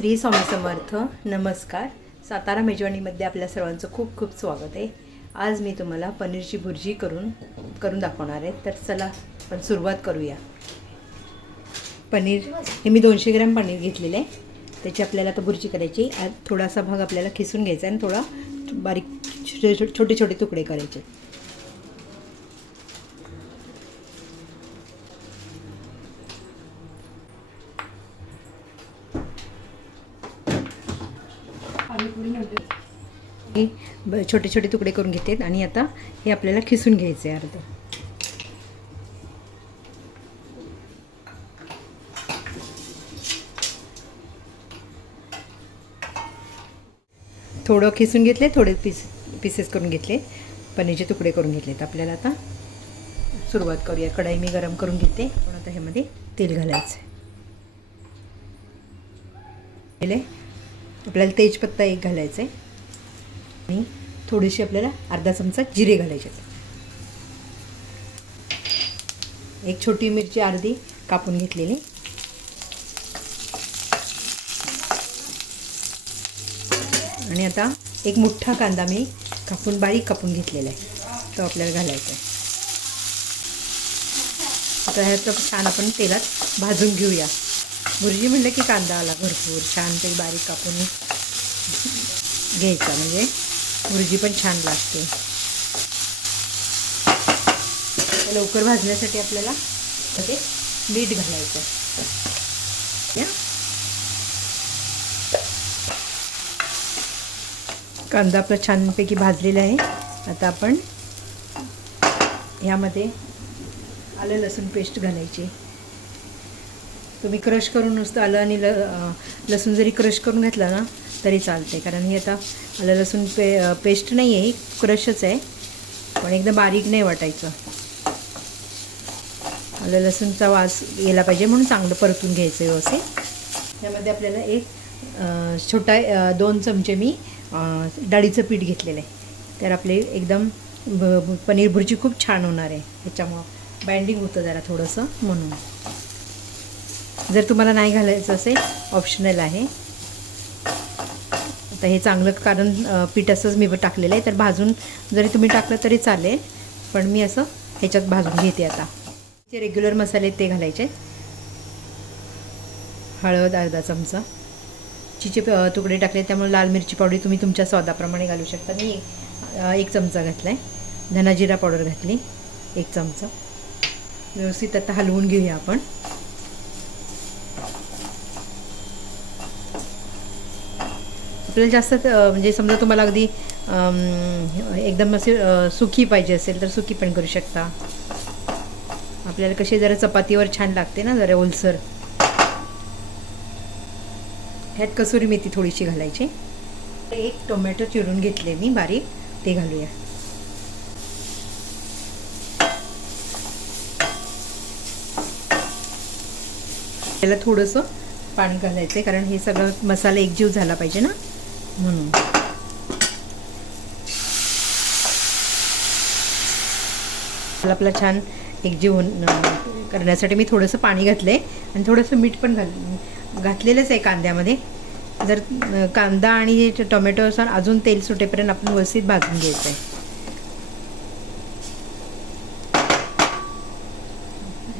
श्री स्वामी समर्थ. नमस्कार. सातारा मेजवानीमध्ये आपल्या सर्वांचं खूप खूप स्वागत आहे. आज मी तुम्हाला पनीरची भुर्जी करून दाखवणार आहे. तर चला आपण सुरुवात करूया. पनीर हे मी 200 ग्रॅम पनीर घेतलेलं आहे. त्याची आपल्याला आता भुर्जी करायची. थोडासा भाग आपल्याला खिसून घ्यायचा आणि थोडा बारीक छोटे छोटे तुकडे करायचे. छोटे छोटे तुकडे करून घेते आणि आता हे आपल्याला खिसून घ्यायचे आहे अर्ध. थोडं खिसून घेतले, थोडे पीसेस करून घेतले, पनीरचे तुकडे करून घेतलेत. आपल्याला आता सुरुवात करूया. कढाई मी गरम करून घेते. पण आता ह्यामध्ये तेल घालायचं. आपल्याला तेजपत्ता एक घालायचा आहे आणि थोडीशी आपल्याला अर्धा चमचा जिरे घालायचे. एक छोटी मिरची अर्धी कापून घेतलेली आणि आता एक मोठा कांदा मी बारीक कापून घेतलेला आहे, तो आपल्याला घालायचा आहे. आता ह्याचं छान आपण तेलात भाजून घेऊया. भुर्जी म्हणलं की कांदा आला भरपूर छान ते बारीक कापून घ्यायचा, म्हणजे भुर्जी पण छान लागते. लवकर भाजण्यासाठी आपल्याला ते मीठ घालायचं. कांदा आपला छानपैकी भाजलेला आहे. आता आपण यामध्ये आलं लसूण पेस्ट घालायची. तुम्ही क्रश करून नुसतं आलं आणि लसूण जरी क्रश करून घेतला ना तरी चालते, कारण हे आता आलं लसूण पेस्ट नाही आहे, क्रशच आहे, पण एकदम बारीक नाही वाटायचं. आलं लसूणचा वास यायला पाहिजे म्हणून चांगलं परतून घ्यायचं व्यवस्थित. त्यामध्ये आपल्याला एक छोटा 2 चमचे मी डाळीचं पीठ घेतलेलं आहे. तर आपले एकदम पनीर भुर्जी खूप छान होणार आहे. त्याच्यामुळं बाइंडिंग होतं जरा थोडंसं म्हणून. जर तुम्हाला नाही घालायचं असेल ऑप्शनल आहे. आता हे चांगलं, कारण पीठ असंच मी टाकलेलं आहे, तर भाजून जरी तुम्ही टाकलं तरी चालेल, पण मी असं ह्याच्यात भाजून घेते. आता जे रेग्युलर मसाले ते घालायचे. हळद अर्धा चमचा, चिचे तुकडे टाकले त्यामुळे लाल मिरची पावडर तुम्ही तुमच्या स्वादाप्रमाणे घालू शकता. मी 1 चमचा घातला आहे. धना जिरा पावडर घातली 1 चमचा. व्यवस्थित आता हलवून घेऊया आपण. आपल्याला जास्त म्हणजे समजा तुम्हाला अगदी एकदम असे सुकी पाहिजे असेल तर सुकी पण करू शकता. आपल्याला कशी जरा चपातीवर छान लागते ना, जरा ओलसर. ह्यात कसुरी मेथी थोडीशी घालायची. 1 टोमॅटो चिरून घेतले मी बारीक, ते घालूया. त्याला थोडंसं पाणी घालायचं आहे, कारण हे सगळं मसाला एकजीव झाला पाहिजे ना म्हणून. आपला छान एकजीव करण्यासाठी मी थोडंसं पाणी घातलं आहे आणि थोडंसं मीठ पण घातलेलंच आहे कांद्यामध्ये. जर कांदा आणि टोमॅटो अजून तेल सुटेपर्यंत आपण व्यवस्थित भाजून घ्यायचं आहे.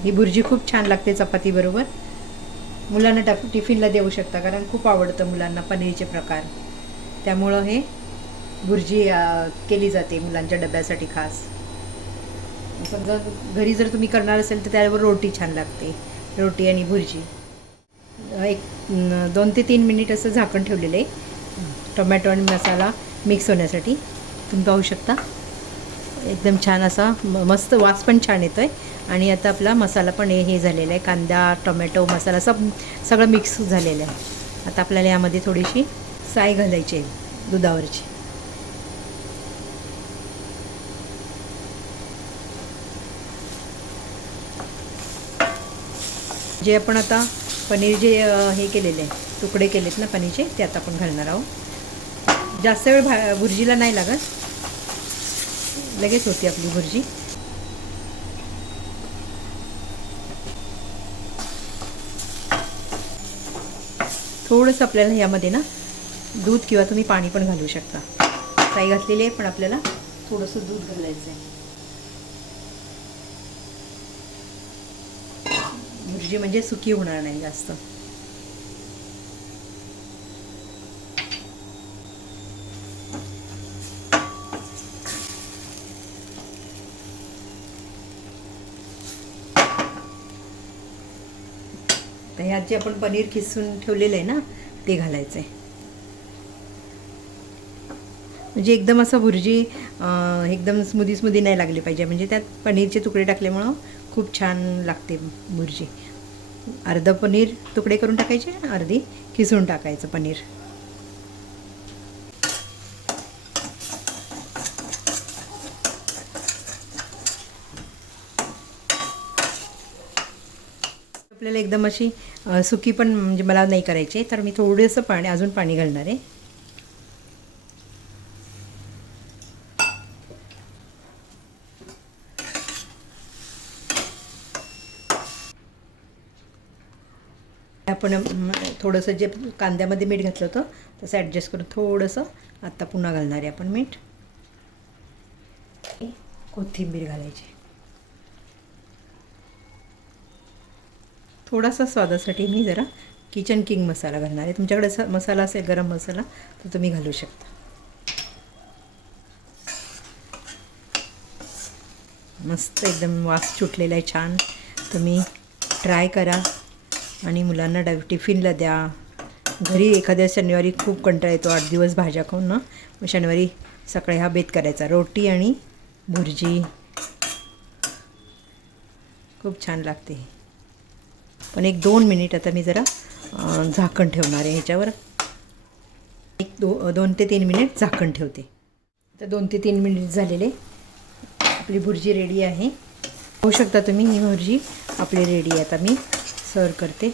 ही भुर्जी खूप छान लागते चपातीबरोबर. मुलांना टिफिनला देऊ शकता, कारण खूप आवडतं मुलांना पनीरचे प्रकार. त्यामुळं हे भुर्जी केली जाते मुलांच्या डब्यासाठी खास. समजा घरी जर तुम्ही करणार असेल तर त्यावर रोटी छान लागते. रोटी आणि भुर्जी. एक 2 ते 3 मिनिट असं झाकण ठेवलेलं आहे टोमॅटो आणि मसाला मिक्स होण्यासाठी. तुम्ही पाहू शकता एकदम छान असा मस्त वास पण छान येतो आहे. आणि आता आपला मसाला पण हे झालेला आहे. कांदा टोमॅटो मसाला सगळं मिक्स झालेलं आहे. आता आपल्याला यामध्ये थोडीशी साय घालायची आहे दुधावरची. जे आपण आता पनीर जे हे केलेले आहे, तुकडे केलेत ना पनीरचे, ते आता आपण घालणार आहोत. जास्त वेळ भुर्जीला नाही लागत, लगेच होती आपली भुर्जी. थोडंसं आपल्याला यामध्ये ना दूध किंवा तुम्ही पाणी पण घालू शकता. साई घातलेली आहे पण आपल्याला थोडंसं दूध घालायचं आहे. भुर्जी म्हणजे सुकी होणार नाही जास्त. तर ह्यात जे आपण पनीर किसून ठेवलेलं आहे ना ते घालायचं आहे. म्हणजे एकदम असं भुर्जी एकदम स्मूदी नाही लागली पाहिजे. म्हणजे त्यात पनीरचे तुकडे टाकल्यामुळं खूप छान लागते भुर्जी. अर्ध पनीर तुकडे करून टाकायचे, अर्धी किसून टाकायचं पनीर. आपल्याला एकदम अशी सुकी पण म्हणजे मला नाही करायची, तर मी थोडंसं पाणी अजून पाणी घालणार आहे. आपण थोडंसं जे कांद्यामध्ये मीठ घातलं होतं तसं ॲडजस्ट करून थोडंसं आत्ता पुन्हा घालणार आहे आपण मीठ. कोथिंबीर घालायची. थोडासा स्वादासाठी मी जरा किचन किंग मसाला घालणार आहे. तुमच्याकडे मसाला असेल गरम मसाला तर तुम्ही घालू शकता. मस्त एकदम वास सुटलेला आहे छान. तुम्ही ट्राय करा आणि मुलांना टिफिनला द्या. घरी एखाद्या शनिवारी खूप कंटाळा येतो 8 दिवस भाज्या खाऊन ना, मग शनिवारी सकाळी हा बेत करायचा. रोटी आणि भुर्जी खूप छान लागते. पण 1-2 मिनिट आता मी जरा झाकण ठेवणार आहे ह्याच्यावर. 2 ते 3 मिनिट झाकण ठेवते. तर 2 ते 3 मिनिट झालेले. आपली भुर्जी रेडी आहे. होऊ शकता तुम्ही. ही भुर्जी आपली रेडी आहे. आता मी सर्व करते.